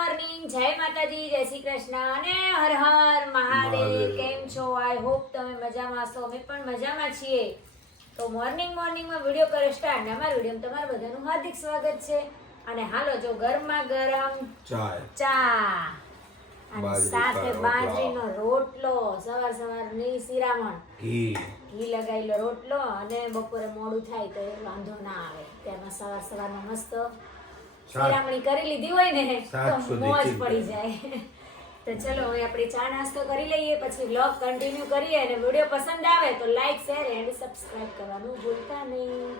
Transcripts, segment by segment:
Morning, જય માતાજી, જય શ્રી કૃષ્ણ અને હર હર મહાદેવ. કેમ છો? આઈ હોપ તમે મજામાં હશો. અમે પણ મજામાં છીએ. તો મોર્નિંગમાં વિડીયો કરે સ્ટાર્ટ ને અમારા વિડીયોમાં તમારું બધાનું હાર્દિક સ્વાગત છે. અને હાલો જો ગરમા ગરમ ચા અને સાથે બાજરીનો રોટલો, સવારની શિરામણ, ઘી લગાવેલો રોટલો અને બપોરે મોડું થાય તો એ વાંધો ના આવે. તેમાં સવારમાં મસ્ત શિરામણી કરી લીધી હોય ને તો મોજ પડી જાય. તો ચલો હવે આપણે ચા નાસ્તો કરી લઈએ, પછી વ્લોગ કન્ટિન્યુ કરીએ. અને વિડીયો પસંદ આવે તો લાઈક, શેર એન્ડ સબસ્ક્રાઇબ કરવાનું ભૂલતા નહીં.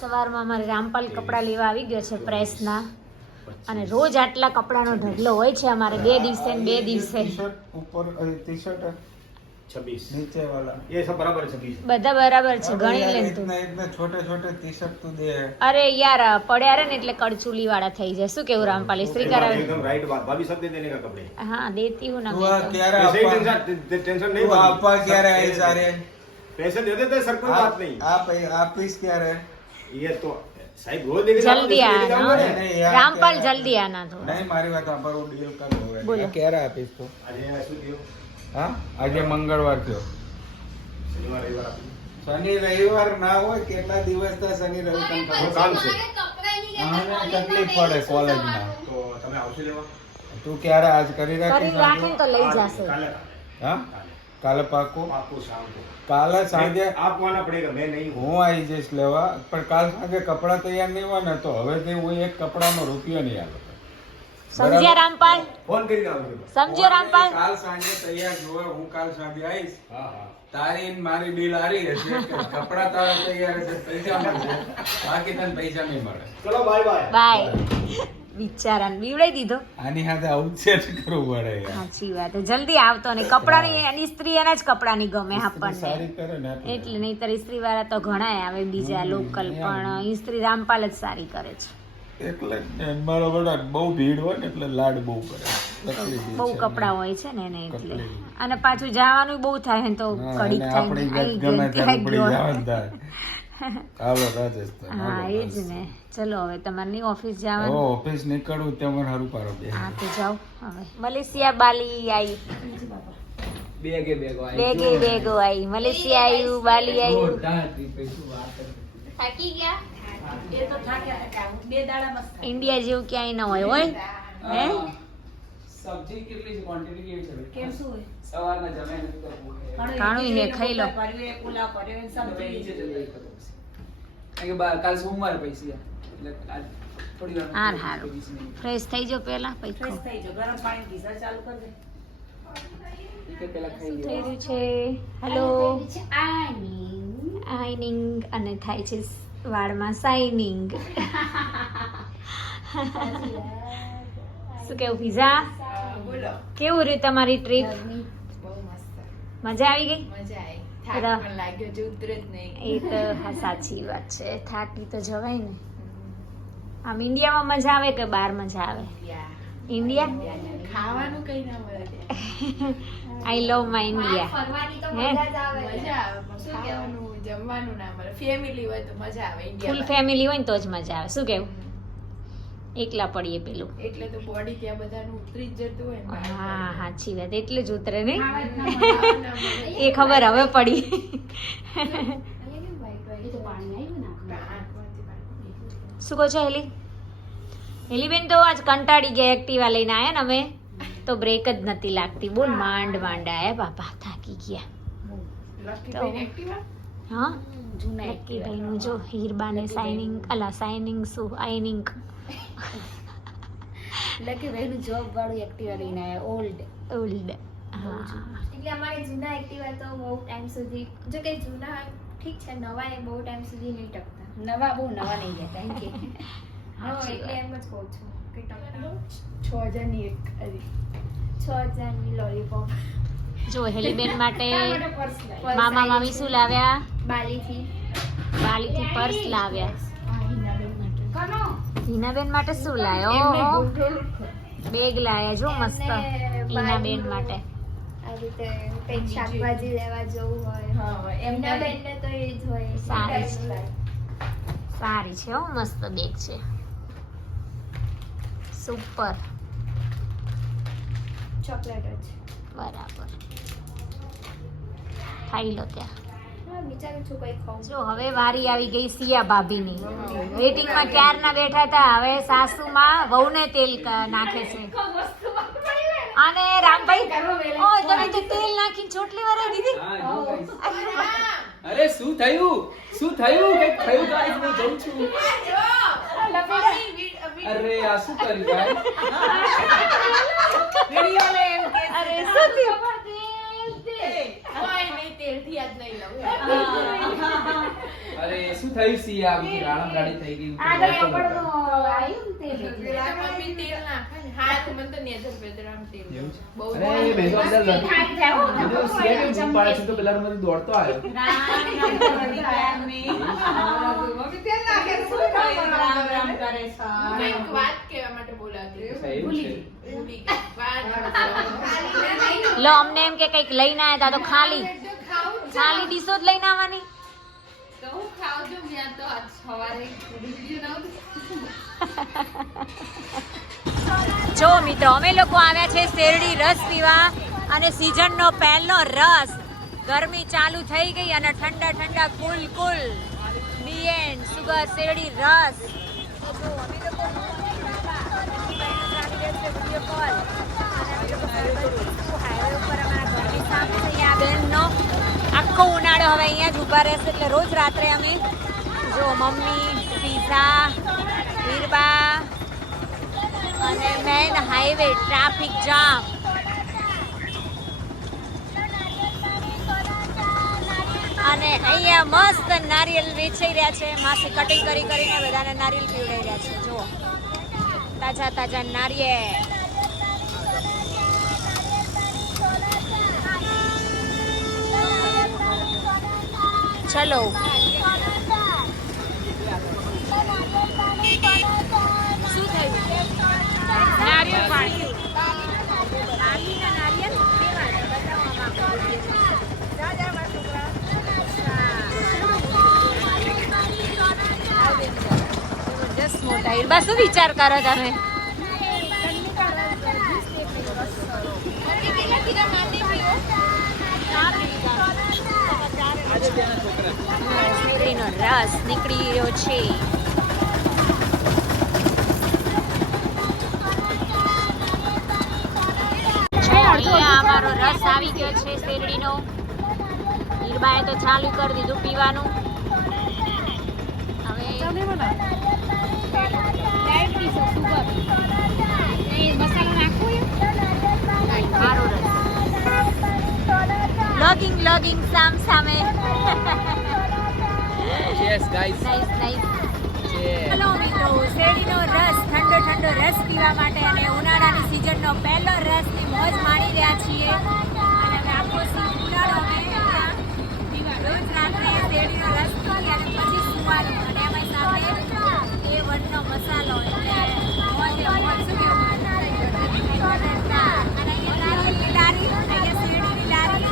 સવારમાં અમારે રામપાલ કપડાં લેવા આવી ગયો છે પ્રેસના, અને રોજ આટલા કપડાનો ઢગલો હોય છે અમારે. 2 દિવસે ને 2 દિવસે ઉપર ટી-શર્ટ 26 नीचे वाला ये सब बराबर है 26 બધા બરાબર છે. ગણી લે તું. इतने छोटे टी-शर्ट तो दे. અરે યાર પડ્યા રે ને એટલે કડચુલી વાળા થઈ જાય. શું કેવું રામપાલ? ઇસ્ત્રી કરાવે एकदम राइट बात. भाभी सब दे देने का कपड़े. हाँ देती हूँ ना. तू क्या रे ऐसे ही आपा टेंशन नहीं. तू आपा क्या रे है सारे पैसे दे देते सर, कोई बात नहीं. आप इस क्या रे ये तो साहब रोज देके जल्दी आना नहीं यार, रामपाल, क्या- जल्दी आना थोड़ा. नहीं मारी बात पर वो डील कर लो. बोलो. क्या रहा आप इसको? अरे શું થયું? हाँ આજે મંગળવાર થયો. શનિવાર રવિવાર આપી. શનિ રવિવાર ના હોય કેટલા દિવસ થા શનિ રવિ તને શું કામ છે? આને તકલીફ પડે કોલેજમાં. તો તમે આવશો લેવા? તું ક્યારે આજ કરી કરી રાખી રાખે ને તો લઈ જશે. કાલે હા કાલે પાકું आपको शाम को કાલે સાંજે आपको आना पड़ेगा, मैं नहीं हूँ. હું આવી જઈશ લેવા, પણ કાલ સાંજે કપડાં તૈયાર નહીં હોય ને તો હવેથી હું એક કપડાનો રૂપિયો નહીં આપે. સમજ્યા રામપાલ? ફોન કરીને આવજો. સમજ્યો રામપાલ? કાલ સાંજે તૈયાર જોવે, હું કાલ સાંજે આવીશ. હા હા. તારી ને મારી ડીલ હારી હશે કે કપડાં તારા તૈયાર હશે, પૈસા મળશે, બાકી તને પૈસા નહીં મળે. ચલો બાય બાય. બાય. બિચારાને બીવડાઈ દીધો. આની સાથે આવું જ કરવું પડે યાર. સાચી વાત. જલ્દી આવતો ને કપડાની એની સ્ત્રી એના જ કપડાની ગમે આપણને, સારી કરે ને એટલે નહીંતર ઇસ્ત્રી વાળા તો ઘણાય આવે બીજા લોકલ, પણ ઇસ્ત્રી રામપાલ જ સારી કરે છે. એટલે જ ને, મારો બેટા બહુ ભીડ હોય ને એટલે લાડ બહુ કરે. તકલીફ એ બહુ છે. કપડા હોય છે ને એને એટલે. તકલીફ. અને પાછું જવાનું બહુ થાય ને તો હા, કડીક અને થઈને આપણી આવી ગમે ગયો, ત્યારે ત્યાં પડી ગયો. જવાનું થાય. હાલો રાજસ્થાન, હા હાલો એ જ ને. ચલો હવે તમારે નહીં ઓફિસ ઓ જવાનું? ઓફિસ નીકળવું તે મને સારું પાડો બે. હા તો જાઓ હવે. મલેશિયા બાલી આવી, બેગો આવી. મલેશિયા આવ્યું, બાલી આવ્યું. થાકી ગયા? એ તો થાક્યા હતા. 2 દાડા મસ્ત. ઇન્ડિયા જેવું ક્યાંય ન હોય હે? સબ્જી કેટલી છે, ક્વોન્ટિટી કેવી છે? કેમ શું હોય? સવારના જમે નથી તો ભૂખ કાણું ને ખાઈ લો. કારણ કે કાલ સોમવાર પૈસા એટલે આજ થોડી વાર હાર હારું. ફ્રેશ થઈ જાઓ પહેલા, પછી ખાઓ. પેલા ખાઈ થઈ રહ્યું છે. હેલો. આઈનિંગ અને થાય છે વાળમાં શાઇનિંગ. શું કેવું પીઝા? કેવું રહ્યું તમારી ટ્રીપ? મજા આવી ગઈ? એ તો હા, સાચી વાત છે. થાકી તો જવાય ને. આમ ઇન્ડિયામાં મજા આવે કે બહાર મજા આવે? ઇન્ડિયા. ખાવાનું કઈ ના મળે. આઈ લવ માય ઇન્ડિયા. ફરવાની તો હે? મજા જ આવે. મજા આવે. ખાવાનું જમવાનું ના મળે. ફેમિલી હોય તો મજા આવે ફૂલ ઇન્ડિયામાં. ફેમિલી હોય ને તો જ મજા આવે. શું કેવું? એકલા પડીએ પેલું. એટલે તો બોડી ત્યાં બધાનું ઉતરી જ જતું હોય ને. હા સાચી વાત. એટલે જ ઉતરે નહીં. ખાવા ના મળે. એ ખબર હવે પડી. શું કહો છો હેલી? હેલીબેન તો આજ કંટાળી ગયા. એક્ટિવા લઈને આયા ને અમે તો બ્રેક જ નથી લાગતી. બોલ માંડ આયા બાપા, થાકી ગયા. લક્કીભાઈને એક્ટિવા? હા લકી ભાઈનું જો હીરબાને સાઇનિંગ અલા સાઇનિંગ શું આઈનિંગ. લકીભાઈનું જોબ વાળું એક્ટિવા લઈને આવ્યા ઓલ્ડ. હા એટલે અમારે જૂના એક્ટિવા તો બહુ ટાઈમ સુધી, જો કે જૂના ઠીક છે, નવા એ બહુ ટાઈમ સુધી નહીં ટકતા. નવા બહુ નવા નહીં ગયા થેન્ક યુ. હા એટલે એમ જ કહું છું કે ટકતા 6000 ની એક ખરી. 6000 ની લોલીપોપ જો હેલીબેન માટે મામા મામી શું લાવ્યા? બાલીથી પર્સ લાવ્યા. કોનો હિનાબેન માટે શું લાવ્યો? બેગ લાવ્યા જો મસ્ત. હિનાબેન માટે આ રીતે કંઈક શાકભાજી લેવા જવું હોય. હા એમના બેનને તો એ જ હોય. સારી છે હો, મસ્ત બેગ છે. સુપર. ચોકલેટ જ. બરાબર, ખાઈ લો ત્યાં. હા, વિચારું છું કંઈ ખાઉં. જો હવે વારી આવી ગઈ સિયા ભાભીની. વેટિંગમાં ક્યારના બેઠા હતા, હવે સાસુમાં વહુને તેલ નાખે છે. અને રામભાઈ, ઓ તમે તો તેલ નાખીને ચોટલી વરાઈ દીધી. હા, જો guys. અરે શું થયું કંઈક થયું guys, હું જઉં છું. અરે આ શું કર્યું guys? અરે શું થયું? કોઈ નહીં, તેલથી યાદ નહીં લઉં. અરે શું થયું સિયા, આવી રાણમ રાડી થઈ ગઈ. આગળ કપડનું આવ્યું ને તેલ એટલે. પેલા મમ્મી તેલ નાખે ને. હા, તો મને તો નેચર બેદરામ તેલ. એવું છે? બહુ અરે એ બેસો અંદર લગ. ખાઈ જાઓ. કીધું સિયા કેમ બૂમ પાડે છે, તો પેલા મને દોડતો આવ્યો. હું કંઈક વાત કહેવા માટે બોલાવતી હતી. અચ્છા, એવું છે. ભૂલી ગઈ. વાત લો અમને એમ કે કંઈક લઈને આવ્યા હતા તો ખાલી ડીશો જ લઈને આવવાની. તો હું ખાઉં છું, મેં તો આજ સવારે વિડીયો નહોતું. જો મિત્રો, અમે લોકો આવ્યા છે શેરડી રસ પીવા, અને સીઝનનો પહેલો રસ. ગરમી ચાલુ થઈ ગઈ અને ઠંડા ઠંડા કુલ બીએન સુગર શેરડી રસ. તો જો અમે લોકો હાઈવે ઉપર અમારા ઘરની સામે છે. અહીંયા બેનનો આખો ઉનાળો હવે અહીંયા જ ઊભા રહેશે, એટલે રોજ રાત્રે અમે જો મમ્મી, પીઝા, વીરબા અને મેન હાઈવે ટ્રાફિક જામ. અને અહીંયા મસ્ત નારિયેલ વેચાઈ રહ્યા છે. માસી કટિંગ કરીને બધાને નારિયેલ પીવડાવી રહ્યા છે. જો તાજા નારિયેળ. ચલો શું થયું? નારિયેળ પાણી. પાણીના નારિયેળ કેવા છે? બતાવો જબરજસ્ત મોટા. ઈરબા શું વિચાર કરો તમે? શેરડીનો રસ નીકળી રહ્યો છે. અહીંયા અમારો રસ આવી ગયો છે શેરડીનો. હીરબાએ તો ચાલુ કરી દીધું પીવાનું. હવે મારો રસ લોગિંગ સામે. Cheers guys. નાઈસ. Cheers. ચલો મિત્રો, શેરડીનો રસ, ઠંડો રસ પીવા માટે અને ઉનાળાની સિઝનનો પહેલો રસની મોજ માણી રહ્યા છીએ. અને અમે આખો ઉનાળો અમે રોજ રાત્રે શેરડીનો રસ પીએ અને પછી સુવાનું. અને એમાં સાથે A1 નો મસાલો, એટલે મોજ શું કહેવું? અને અહીંયા નારિયેળની લારી, અહીંયા શેરડીની લારી,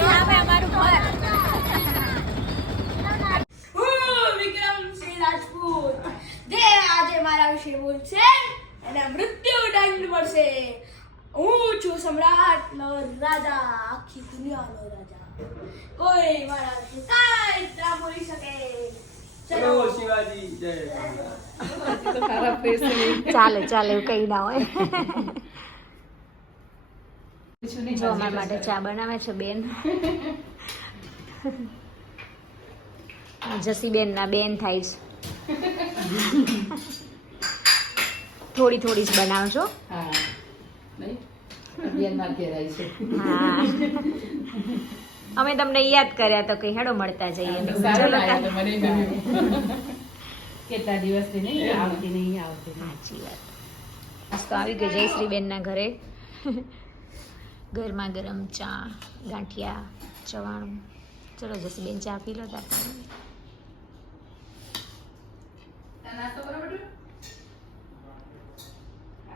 સામે અમારું ઘર. વિક્રમસિંહ રાજપૂત જે આજે મારા વિશે બોલશે અને મૃત્યુ દંડ મળશે. હું છું સમ્રાટ નો રાજા, આખી દુનિયાનો રાજા. કોઈ મારા વિશે કાંઈ જ ના બોલી શકે. ચલો શિવાજી જય. ચાલે એવું કઈ ના હોય. જો અમારા માટે ચા બનાવે છે બેન. જસીબેન ના બેન થાય છે. થોડી જ બનાવજો. હા નહીં અભિયાનમાં ઘેરાય છે. હા, અમે તમને યાદ કર્યા તો કઈ હેડો મળતા જઈએ. સારું ચલો લાગે તા. તો મને ગમ્યું. કેટલા દિવસથી નહીં આવતી. સાચી વાત. આજ તો આવી ગઈ જયશ્રીબેન ના ઘરે. ગરમા ગરમ ચા, ગાંઠિયા, ચવાણું. ચલો જસીબેન ચા પી લો તાર.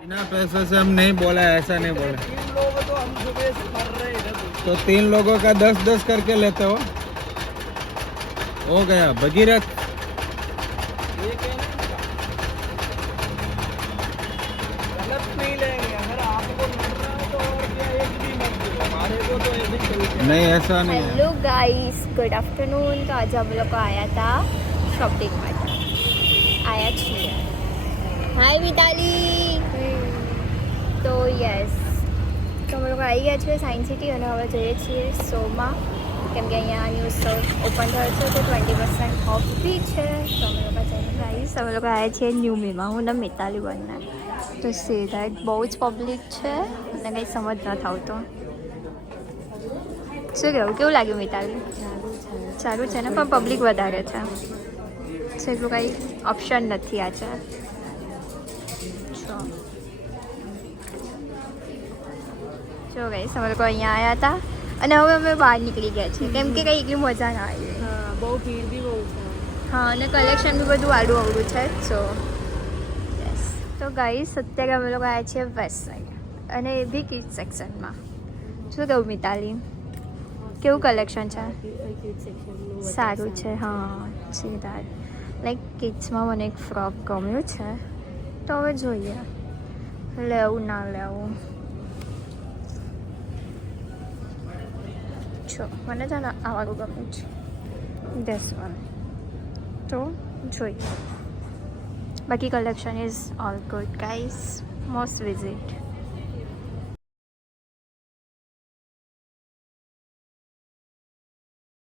बिना पैसे से हम नहीं बोला, ऐसा नहीं बोला. तो 3 लोगों का 10-10 करके लेते हो. हो गया भगीरथ. गलत नहीं लेंगे, अगर आपको मिल रहा है तो नहीं ऐसा नहीं है હેલો ગાઈસ, ગુડ આફ્ટરનૂન. તો આજે અમે લોકો આવ્યા હતા શોપિંગ માટે. આવ્યા છીએ. હાય મિતાલી. તો યસ, તો અમે લોકો આવી ગયા છીએ સાયન્સ સિટી અને હવે જઈએ છીએ શોમાં, કેમ કે અહીંયા ન્યૂ શો ઓપન થયો છે તો 20% ઓફ બી છે. તો અમે લોકો જઈને ગાઈસ અમે લોકો આવ્યા છીએ ન્યૂ મીમાં. હું ને મિતાલી બનને. તો સી દેટ બહુ જ પબ્લિક છે અને કંઈ સમજ ન થતું. શું કહેવું, કેવું લાગ્યું મિતાલી? સારું છે ને, પણ પબ્લિક વધારે છે, તો એટલું કંઈ ઓપ્શન નથી આજે. જો ગઈ અમે લોકો અહીંયા આવ્યા હતા અને હવે અમે બહાર નીકળી ગયા છીએ, કેમ કે કંઈ એટલી મજા ના આવી. બહુ ભીડ બી બહુ છે. હા, અને કલેક્શન બી બધું આડું અવડું છે. સો યસ, તો ગાઈસ અત્યારે અમે લોકો આવ્યા છીએ વેસ્ટ સાઈડ અને એ બી કિડ સેક્શનમાં. શું કહું મિતાલી, કેવું કલેક્શન છે? સારું છે. હા, સી દેટ લાઈક કિડ્સમાં મને એક ફ્રોક ગમ્યું છે, તો હવે જોઈએ લેવું ના લેવું. જો મને છે ને આ વાળું ગમ્યું છે, ધીસ વન, તો જોઈએ. બાકી collection is all good guys, most visit.